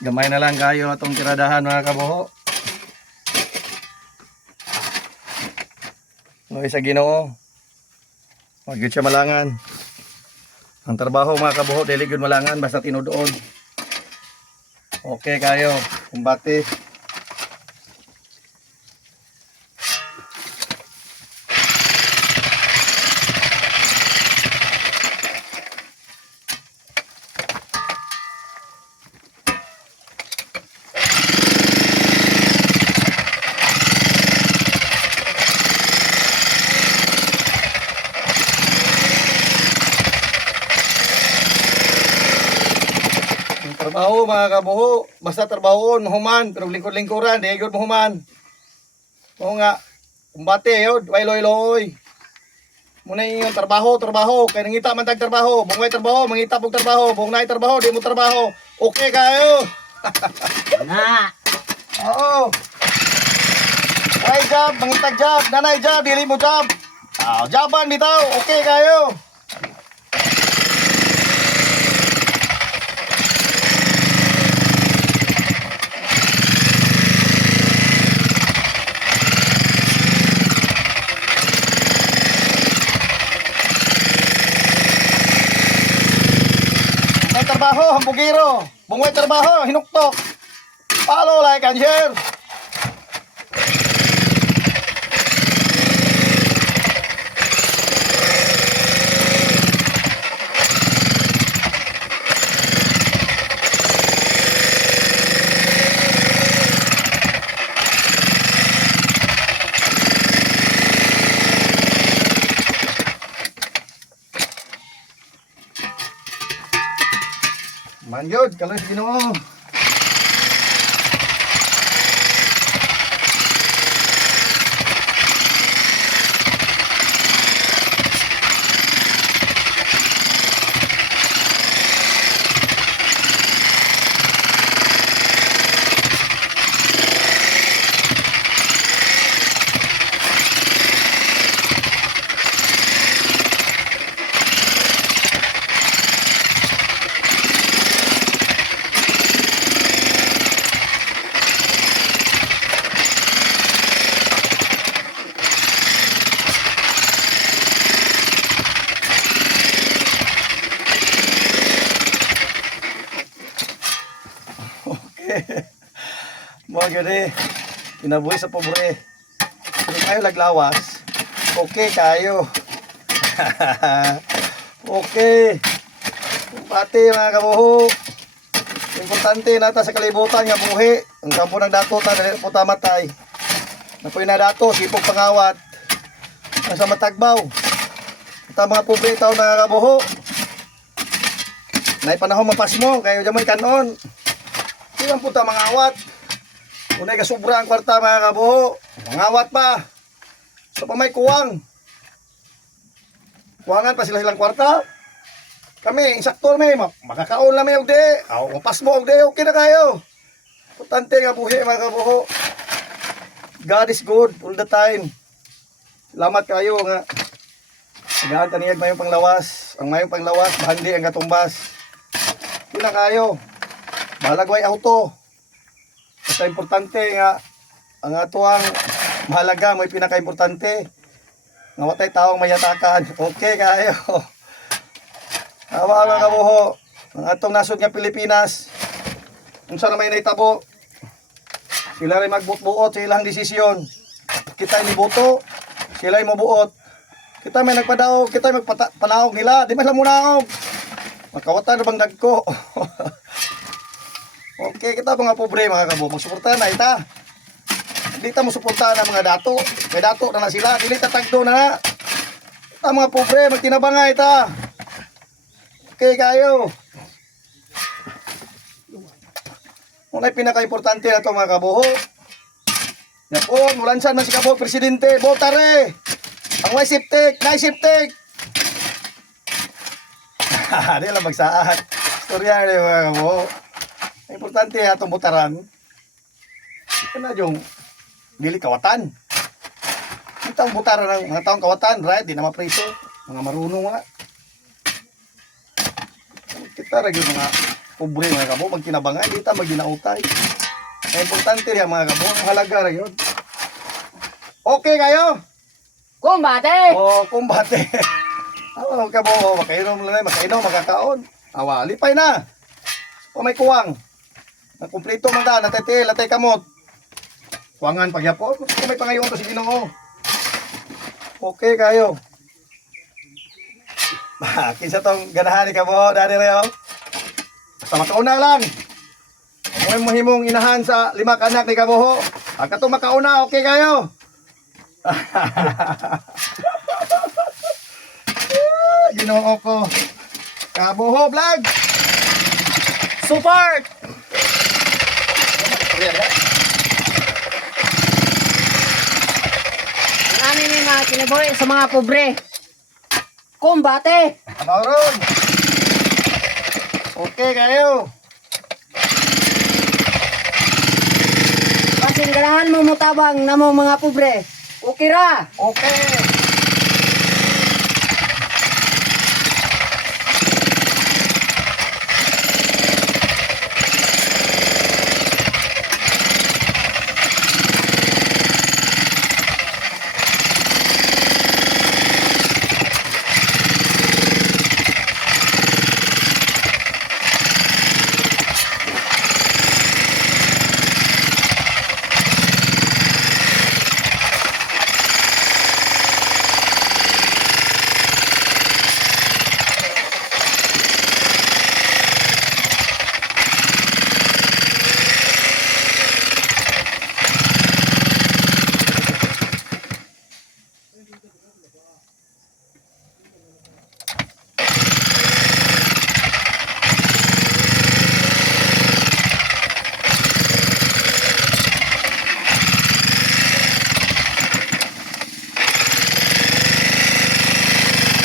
Gamay na lang kayo atong tiradahan mga kabuho. No isa Ginoo. Wag gyud siya malangan. Ang trabaho mga kabuho dili gyud malangan basta tinuod. Okay kayo, kumbate. Trabaho mga kabuho, basta trabahoon, mahuman, pero lingkod-lingkuran, di gyud mahuman. Oo nga, kumbate yun, way loy-loy. Muna yung trabaho, kaya nangita man tag trabaho, bungay trabaho, mangita pong trabaho, bungay trabaho, di mo trabaho. Okay kayo. Na. Oo. Ay job, mangitag job, nanay job, dili mo job. Joban bitaw, okay kayo. Trabaho, hambugiro. Bungoy trabaho, hinuktok. Follow, like, and share. Manjod, kalau Ginoo. Mga gani, inabuhi sa pobre. Kung kayo laglawas, okay kayo. Okay. Pati mga kabuho. Importante nata sa kalibutan nga buhi. Ang kampo ng dato ta dili po ta matay. Napoy na dato sipog pangawat. Sa matagbaw. Ita mga pobre taw mga kabuho. Nay panahon mapasmo kayo jamay kanon. Ilang po ta mangawat. Unay kasubra ang kwarta mga kabuho. Mangawat pa. So pa may kuwang. Kuwangan pa sila silang kwarta. Kami, insaktor may makakaon lang may og di. Mapas mo og di, okay na kayo. Importante nga buhi mga kabuho. God is good all the time. Salamat kayo nga. Agahan taniyag mayong panglawas. Ang mayong panglawas, bahandi ang katumbas. Yun na kayo. Balagway auto. Basta importante nga ang atuang mahalaga mo pinaka-importante nga watay taong mayatakan. Okay kayo. Awa mga kabuho, ang atong nasod nga Pilipinas, kung saan may naitabo, sila rin magbuot-buot sa ilang desisyon. Kita ni boto, sila yung mabuot. Kita may nagpadaog, kita may magpanaog nila, di man lang munaog. Makawatan na bang dagko. Okay, kita mga pobre mga kabuho, magsuportahan na ita. Hindi ta mo suportahan ang mga dato. May dato na sila, dili tatagdo na. Ita mga pobre, magtinabanga ita. Okay kayo. Unay pinaka-importante na ito mga kabuho. Yapon, mulansan man si kabuho presidente. Botare. Ang may siptik, naisiptik. Di lang magsaat. Storya rin mga kabuho. Importante atong butaran. Ito na yung dili kawatan. Ito ang butaran ng mga taong kawatan. Right, di na mapriso. Mga marunong nga. Kita rin yung mga Pobre mga kabo, magkinabangan, di ta maginautay. Kaya importante rin mga kabo, ang halaga rin yun. Okay kayo? Kumbate! O, kumbate. Awa mga kabo, makainom lang, makainom, makakaon. Awa, lipay na. O may kuwang. Nakumplito man ta, natetil, natay kamot. Kuwangan pagyapon, kung may pangayon to si Ginoo. Okay kayo. Kinsa tong ganahan ni kabo, dali rin basta makauna lang. Kung may mahimong inahan sa 5 anak ni Kabuho, pagka itong makauna, okay kayo. Ginoo ko. Kabuho vlog. Support! Ang amin ni mga kinabuhi sa mga pobre. Kumbate! Amaron. Okay kayo. Kasing ganahan mo mutabang na mo mga pobre. Okay ra! Okay.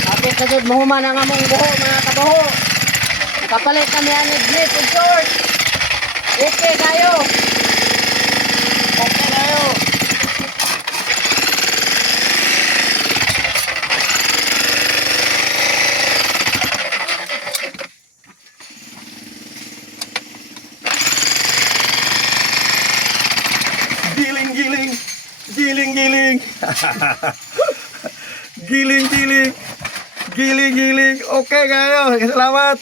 Kapit na dod mahuman ang among buho mga kabuho. Nakapalit kami ani Blitz and short. Okay kayo. Okay kayo. Giling-giling. Giling-giling. Giling-giling. Giling-giling. Okay kayo. Salamat.